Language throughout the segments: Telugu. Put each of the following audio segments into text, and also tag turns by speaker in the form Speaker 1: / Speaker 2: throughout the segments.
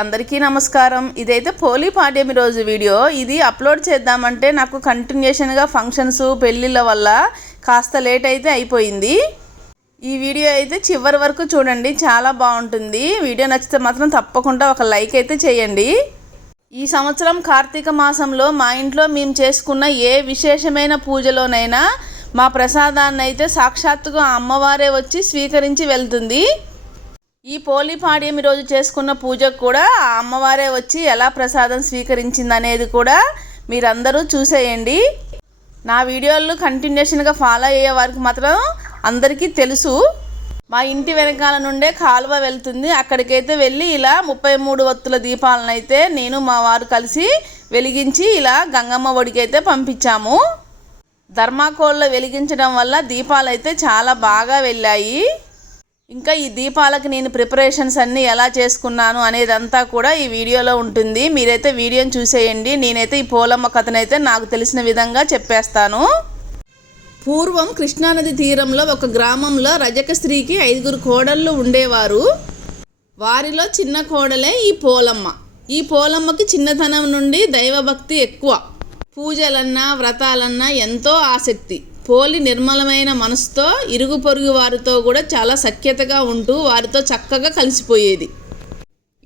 Speaker 1: అందరికీ నమస్కారం. ఇదైతే పోలీ పాడ్యమి రోజు వీడియో. ఇది అప్లోడ్ చేద్దామంటే నాకు కంటిన్యూషన్గా ఫంక్షన్స్ పెళ్ళిళ్ళ వల్ల కాస్త లేట్ అయితే అయిపోయింది. ఈ వీడియో అయితే చివరి వరకు చూడండి. చాలా బాగుంటుంది. వీడియో నచ్చితే మాత్రం తప్పకుండా ఒక లైక్ అయితే చేయండి. ఈ సంవత్సరం కార్తీక మాసంలో మా ఇంట్లో మేము చేసుకున్న ఏ విశేషమైన పూజలోనైనా మా ప్రసాదాన్ని అయితే సాక్షాత్తుగా అమ్మవారే వచ్చి స్వీకరించి వెళ్తుంది. ఈ పోలిపాడ్యమి రోజు చేసుకున్న పూజకు కూడా ఆ అమ్మవారే వచ్చి ఎలా ప్రసాదం స్వీకరించింది అనేది కూడా మీరందరూ చూసేయండి. నా వీడియోలు కంటిన్యూషన్గా ఫాలో అయ్యే వారికి మాత్రం అందరికీ తెలుసు. మా ఇంటి వెనకాల నుండే కాలువ వెళ్తుంది. అక్కడికైతే వెళ్ళి ఇలా ముప్పై మూడు వత్తుల దీపాలను అయితే నేను మా వారు కలిసి వెలిగించి ఇలా గంగమ్మ ఒడికి అయితే పంపించాము. ధర్మాకోల్లో వెలిగించడం వల్ల దీపాలు అయితే చాలా బాగా వెళ్ళాయి ఇంకా ఈ దీపాలకు నేను ప్రిపరేషన్స్ అన్నీ ఎలా చేసుకున్నాను అనేదంతా కూడా ఈ వీడియోలో ఉంటుంది. మీరైతే వీడియోని చూసేయండి. నేనైతే ఈ పోలమ్మ కథనైతే నాకు తెలిసిన విధంగా చెప్పేస్తాను. పూర్వం కృష్ణానది తీరంలో ఒక గ్రామంలో రజక స్త్రీకి ఐదుగురు కోడళ్ళు ఉండేవారు. వారిలో చిన్న కోడలే ఈ పోలమ్మ. ఈ పోలమ్మకి చిన్నతనం నుండి దైవభక్తి ఎక్కువ. పూజలన్నా వ్రతాలన్నా ఎంతో ఆసక్తి. పోలి నిర్మలమైన మనసుతో ఇరుగు పొరుగు వారితో కూడా చాలా సఖ్యతగా ఉంటూ వారితో చక్కగా కలిసిపోయేది.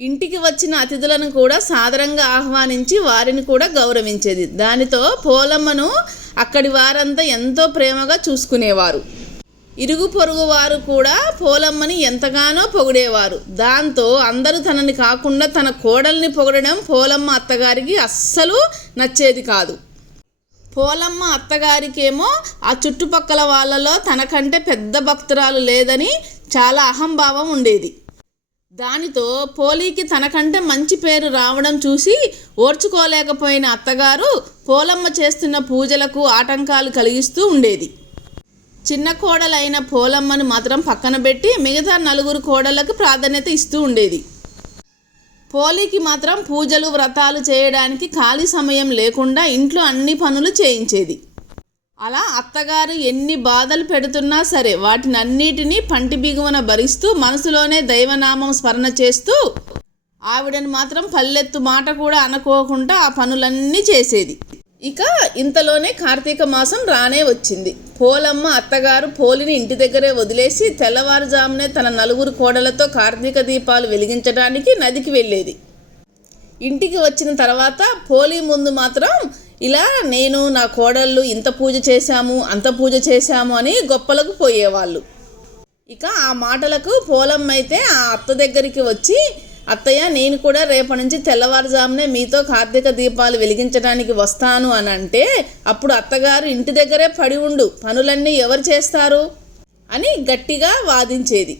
Speaker 1: ఇంటికి వచ్చిన అతిథులను కూడా సాదరంగా ఆహ్వానించి వారిని కూడా గౌరవించేది. దానితో పోలమ్మను అక్కడి వారంతా ఎంతో ప్రేమగా చూసుకునేవారు. ఇరుగు పొరుగు వారు కూడా పోలమ్మని ఎంతగానో పొగిడేవారు. దాంతో అందరూ తనని కాకుండా తన కోడల్ని పొగడడం పోలమ్మ అత్తగారికి అస్సలు నచ్చేది కాదు. పోలమ్మ అత్తగారికేమో ఆ చుట్టుపక్కల వాళ్ళలో తనకంటే పెద్ద భక్తురాలు లేదని చాలా అహంభావం ఉండేది. దానితో పోలీకి తనకంటే మంచి పేరు రావడం చూసి ఓర్చుకోలేకపోయిన అత్తగారు పోలమ్మ చేస్తున్న పూజలకు ఆటంకాలు కలిగిస్తూ ఉండేది. చిన్న కోడలైన పోలమ్మను మాత్రం పక్కన పెట్టి మిగతా నలుగురు కోడళ్ళకు ప్రాధాన్యత ఇస్తూ ఉండేది. పోలీకి మాత్రం పూజలు వ్రతాలు చేయడానికి ఖాళీ సమయం లేకుండా ఇంట్లో అన్ని పనులు చేయించేది. అలా అత్తగారు ఎన్ని బాధలు పెడుతున్నా సరే వాటినన్నిటినీ పంటి బిగువన భరిస్తూ మనసులోనే దైవనామం స్మరణ చేస్తూ ఆవిడని మాత్రం పల్లెత్తు మాట కూడా అనుకోకుండా ఆ పనులన్నీ చేసేది. ఇక ఇంతలోనే కార్తీక మాసం రానే వచ్చింది. పోలమ్మ అత్తగారు పోలిని ఇంటి దగ్గరే వదిలేసి తెల్లవారుజామునే తన నలుగురు కోడలతో కార్తీక దీపాలు వెలిగించడానికి నదికి వెళ్ళేది. ఇంటికి వచ్చిన తర్వాత పోలి ముందు మాత్రం ఇలా నేను నా కోడళ్ళు ఇంత పూజ చేశాము అంత పూజ చేశాము అని గొప్పలకు పోయేవాళ్ళు. ఇక ఆ మాటలకు పోలమ్మ అయితే ఆ అత్త దగ్గరికి వచ్చి అత్తయ్య నేను కూడా రేపటి నుంచి తెల్లవారుజామునే మీతో కార్తీక దీపాలు వెలిగించడానికి వస్తాను అని అంటే అప్పుడు అత్తగారు ఇంటి దగ్గరే పడి ఉండు పనులన్నీ ఎవరు చేస్తారు? అని గట్టిగా వాదించేది.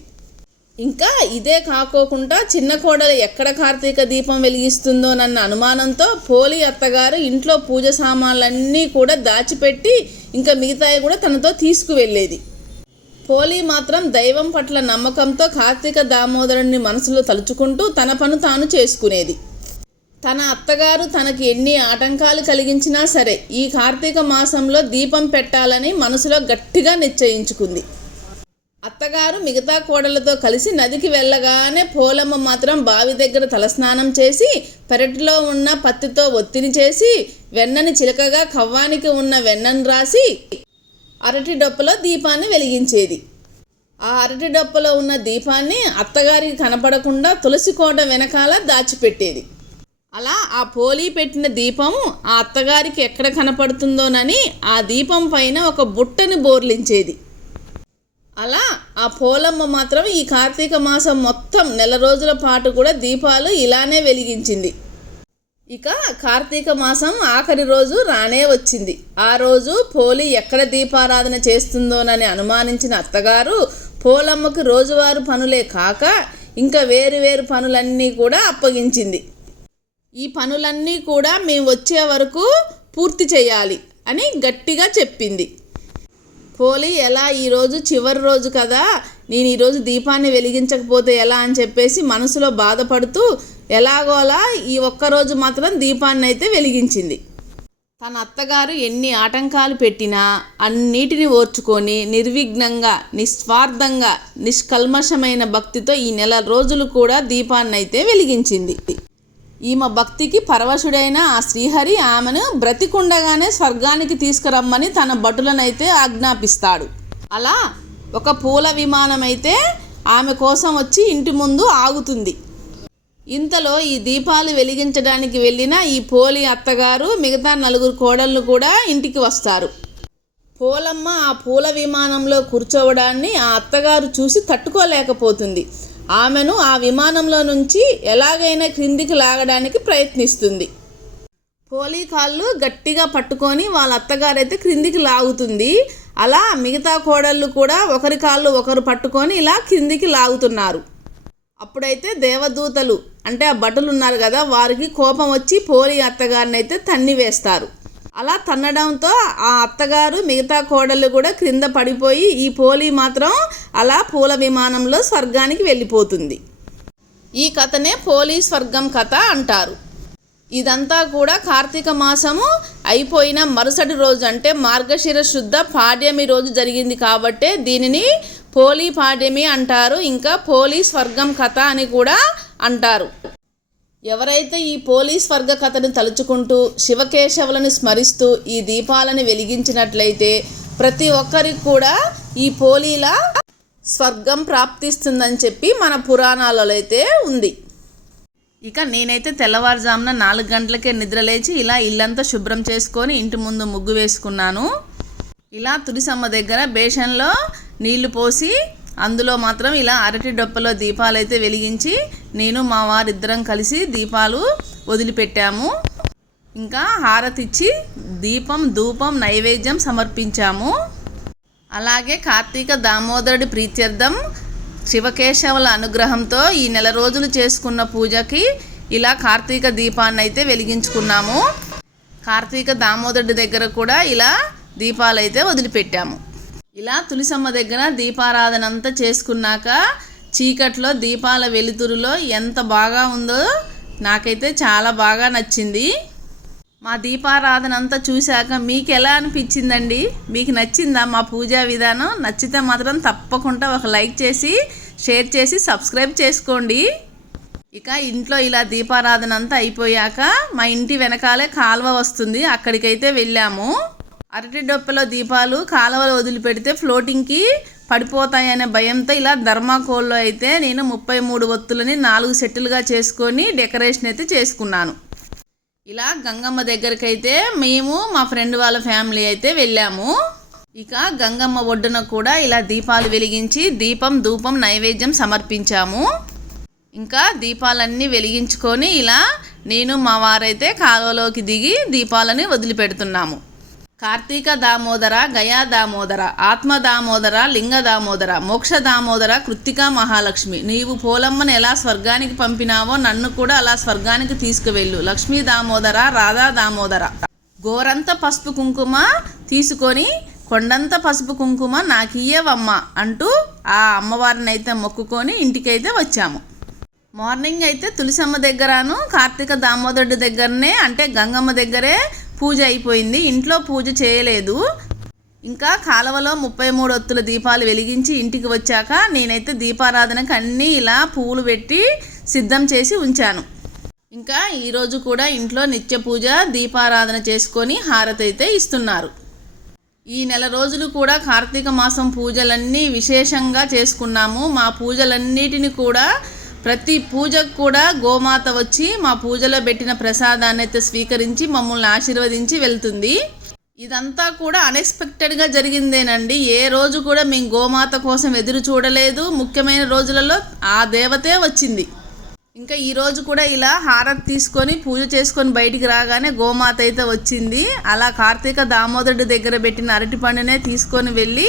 Speaker 1: ఇంకా ఇదే కాకోకుండా చిన్న కోడలు ఎక్కడ కార్తీక దీపం వెలిగిస్తుందోనన్న అనుమానంతో పోలి అత్తగారు ఇంట్లో పూజ సామాన్లన్నీ కూడా దాచిపెట్టి ఇంకా మిగతాయి కూడా తనతో తీసుకువెళ్ళేది. పోలి మాత్రం దైవం పట్ల నమ్మకంతో కార్తీక దామోదరుని మనసులో తలుచుకుంటూ తన పను తాను చేసుకునేది. తన అత్తగారు తనకి ఎన్ని ఆటంకాలు కలిగించినా సరే ఈ కార్తీక మాసంలో దీపం పెట్టాలని మనసులో గట్టిగా నిశ్చయించుకుంది. అత్తగారు మిగతా కోడలతో కలిసి నదికి వెళ్ళగానే పోలమ్మ మాత్రం బావి దగ్గర తలస్నానం చేసి పెరటిలో ఉన్న పత్తితో ఒత్తిడి చేసి వెన్నని చిలకగా కవ్వానికి ఉన్న వెన్నను రాసి అరటి డొప్పలో దీపాన్ని వెలిగించేది. ఆ అరటి డొప్పలో ఉన్న దీపాన్ని అత్తగారికి కనపడకుండా తులసి కోట వెనకాల దాచిపెట్టేది. అలా ఆ పోలి పెట్టిన దీపం ఆ అత్తగారికి ఎక్కడ కనపడుతుందోనని ఆ దీపం పైన ఒక బుట్టని బోర్లించేది. అలా ఆ పోలమ్మ మాత్రం ఈ కార్తీక మాసం మొత్తం నెల రోజుల పాటు కూడా దీపాలు ఇలానే వెలిగించింది. ఇక కార్తీక మాసం ఆఖరి రోజు రానే వచ్చింది. ఆ రోజు పోలి ఎక్కడ దీపారాధన చేస్తుందోనని అనుమానించిన అత్తగారు పోలమ్మకు రోజువారు పనులే కాక ఇంకా వేరు వేరు పనులన్నీ కూడా అప్పగించింది. ఈ పనులన్నీ కూడా మేము వచ్చే వరకు పూర్తి చేయాలి అని గట్టిగా చెప్పింది. పోలి ఎలా ఈరోజు చివరి రోజు కదా? నేను ఈరోజు దీపాన్ని వెలిగించకపోతే ఎలా అని చెప్పేసి మనసులో బాధపడుతూ ఎలాగోలా ఈ ఒక్కరోజు మాత్రం దీపాన్ని అయితే వెలిగించింది. తన అత్తగారు ఎన్ని ఆటంకాలు పెట్టినా అన్నిటిని ఓర్చుకొని నిర్విఘ్నంగా నిస్వార్థంగా నిష్కల్మషమైన భక్తితో ఈ నెల రోజులు కూడా దీపాన్నైతే వెలిగించింది. ఈమె భక్తికి పరవశుడైన ఆ శ్రీహరి ఆమెను బ్రతికుండగానే స్వర్గానికి తీసుకురమ్మని తన భటులనైతే ఆజ్ఞాపిస్తాడు. అలా ఒక పూల విమానం అయితే ఆమె కోసం వచ్చి ఇంటి ముందు ఆగుతుంది. ఇంతలో ఈ దీపాలు వెలిగించడానికి వెళ్ళిన ఈ పోలి అత్తగారు మిగతా నలుగురు కోడళ్ళు కూడా ఇంటికి వస్తారు. పోలమ్మ ఆ పూల విమానంలో కూర్చోవడాన్ని ఆ అత్తగారు చూసి తట్టుకోలేకపోతుంది. ఆమెను ఆ విమానంలో నుంచి ఎలాగైనా క్రిందికి లాగడానికి ప్రయత్నిస్తుంది. పోలీ కాళ్ళు గట్టిగా పట్టుకొని వాళ్ళ అత్తగారైతే క్రిందికి లాగుతుంది. అలా మిగతా కోడళ్ళు కూడా ఒకరి కాళ్ళు ఒకరు పట్టుకొని ఇలా క్రిందికి లాగుతున్నారు. అప్పుడైతే దేవదూతలు అంటే ఆ భటులు ఉన్నారు కదా వారికి కోపం వచ్చి పోలి అత్తగారిని అయితే తన్ని వేస్తారు. అలా తన్నడంతో ఆ అత్తగారు మిగతా కోడళ్ళు కూడా క్రింద పడిపోయి ఈ పోలి మాత్రం అలా పూల విమానంలో స్వర్గానికి వెళ్ళిపోతుంది. ఈ కథనే పోలీ స్వర్గం కథ అంటారు. ఇదంతా కూడా కార్తీక మాసము అయిపోయిన మరుసటి రోజు అంటే మార్గశిర శుద్ధ పాడ్యమి రోజు జరిగింది కాబట్టే దీనిని పోలీ పాడ్యమి అంటారు. ఇంకా పోలీ స్వర్గం కథ అని కూడా అంటారు. ఎవరైతే ఈ పోలీస్ వర్గ కథను తలుచుకుంటూ శివకేశవులను స్మరిస్తూ ఈ దీపాలను వెలిగించినట్లయితే ప్రతి ఒక్కరికి కూడా ఈ పోలీల స్వర్గం ప్రాప్తిస్తుందని చెప్పి మన పురాణాలలో అయితే ఉంది. ఇక నేనైతే తెల్లవారుజామున నాలుగు గంటలకే నిద్రలేచి ఇలా ఇల్లంతా శుభ్రం చేసుకొని ఇంటి ముందు ముగ్గు వేసుకున్నాను. ఇలా తుడిసమ్మ దగ్గర బేషన్లో నీళ్ళు పోసి అందులో మాత్రం ఇలా అరటి డొప్పలో దీపాలు అయితే వెలిగించి నేను మా వారిద్దరం కలిసి దీపాలు వదిలిపెట్టాము. ఇంకా హారతిచ్చి దీపం ధూపం నైవేద్యం సమర్పించాము. అలాగే కార్తీక దామోదరుడి ప్రీత్యర్థం శివకేశవుల అనుగ్రహంతో ఈ నెల రోజులు చేసుకున్న పూజకి ఇలా కార్తీక దీపాన్ని అయితే వెలిగించుకున్నాము. కార్తీక దామోదరుడి దగ్గర కూడా ఇలా దీపాలు అయితే వదిలిపెట్టాము. ఇలా తులసమ్మ దగ్గర దీపారాధన అంతా చేసుకున్నాక చీకట్లో దీపాల వెలుతురులో ఎంత బాగా ఉందో నాకైతే చాలా బాగా నచ్చింది. మా దీపారాధన అంతా చూశాక మీకు ఎలా అనిపించిందండి? మీకు నచ్చిందా మా పూజా విధానం? నచ్చితే మాత్రం తప్పకుండా ఒక లైక్ చేసి షేర్ చేసి సబ్స్క్రైబ్ చేసుకోండి. ఇక ఇంట్లో ఇలా దీపారాధన అంతా అయిపోయాక మా ఇంటి వెనకాలే కాలువ వస్తుంది. అక్కడికైతే వెళ్ళాము. అరటి డొప్పలో దీపాలు కాలువలో వదిలిపెడితే ఫ్లోటింగ్కి పడిపోతాయనే భయంతో ఇలా ధర్మాకోల్లో అయితే నేను ముప్పై మూడు ఒత్తులని నాలుగు సెట్టులుగా చేసుకొని డెకరేషన్ అయితే చేసుకున్నాను. ఇలా గంగమ్మ దగ్గరికి అయితే మేము మా ఫ్రెండ్ వాళ్ళ ఫ్యామిలీ అయితే వెళ్ళాము. ఇక గంగమ్మ ఒడ్డున కూడా ఇలా దీపాలు వెలిగించి దీపం ధూపం నైవేద్యం సమర్పించాము. ఇంకా దీపాలన్నీ వెలిగించుకొని ఇలా నేను మా వారైతే కాలువలోకి దిగి దీపాలని వదిలిపెడుతున్నాము. కార్తీక దామోదర గయా దామోదర ఆత్మ దామోదర లింగ దామోదర మోక్ష దామోదర కృత్తికా మహాలక్ష్మి. నీవు పోలమ్మను ఎలా స్వర్గానికి పంపినావో నన్ను కూడా అలా స్వర్గానికి తీసుకువెళ్ళు. లక్ష్మీ దామోదర రాధా దామోదర. గోరంత పసుపు కుంకుమ తీసుకొని కొండంత పసుపు కుంకుమ నాకియ్యవమ్మ అంటూ ఆ అమ్మవారిని అయితే మొక్కుకొని ఇంటికైతే వచ్చాము. మార్నింగ్ అయితే తులసమ్మ దగ్గరను కార్తీక దామోదరుడి దగ్గరనే అంటే గంగమ్మ దగ్గరే పూజ అయిపోయింది. ఇంట్లో పూజ చేయలేదు. ఇంకా కాలువలో ముప్పై మూడు ఒత్తుల దీపాలు వెలిగించి ఇంటికి వచ్చాక నేనైతే దీపారాధనకు అన్నీ ఇలా పువ్వులు పెట్టి సిద్ధం చేసి ఉంచాను. ఇంకా ఈరోజు కూడా ఇంట్లో నిత్య పూజ దీపారాధన చేసుకొని హారతి అయితే ఇస్తున్నారు. ఈ నెల రోజులు కూడా కార్తీక మాసం పూజలన్నీ విశేషంగా చేసుకున్నాము. మా పూజలన్నిటిని కూడా ప్రతి పూజకు కూడా గోమాత వచ్చి మా పూజలో పెట్టిన ప్రసాదాన్ని అయితే స్వీకరించి మమ్మల్ని ఆశీర్వదించి వెళ్తుంది. ఇదంతా కూడా అన్ఎక్స్పెక్టెడ్గా జరిగిందేనండి. ఏ రోజు కూడా మేము గోమాత కోసం ఎదురు చూడలేదు. ముఖ్యమైన రోజులలో ఆ దేవతే వచ్చింది. ఇంకా ఈ రోజు కూడా ఇలా హారతి తీసుకొని పూజ చేసుకొని బయటికి రాగానే గోమాత అయితే వచ్చింది. అలా కార్తీక దామోదరుడి దగ్గర పెట్టిన అరటి పండునే తీసుకొని వెళ్ళి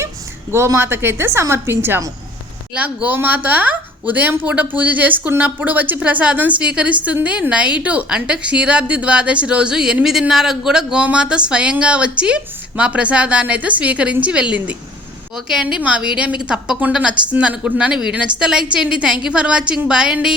Speaker 1: గోమాతకైతే సమర్పించాము. ఇలా గోమాత ఉదయం పూట పూజ చేసుకున్నప్పుడు వచ్చి ప్రసాదం స్వీకరిస్తుంది. నైటు అంటే క్షీరాబ్ది ద్వాదశి రోజు ఎనిమిదిన్నరకు కూడా గోమాత స్వయంగా వచ్చి మా ప్రసాదాన్ని అయితే స్వీకరించి వెళ్ళింది. ఓకే అండి మా వీడియో మీకు తప్పకుండా నచ్చుతుంది అనుకుంటున్నాను. వీడియో నచ్చితే లైక్ చేయండి. Thank you for watching bye అండి.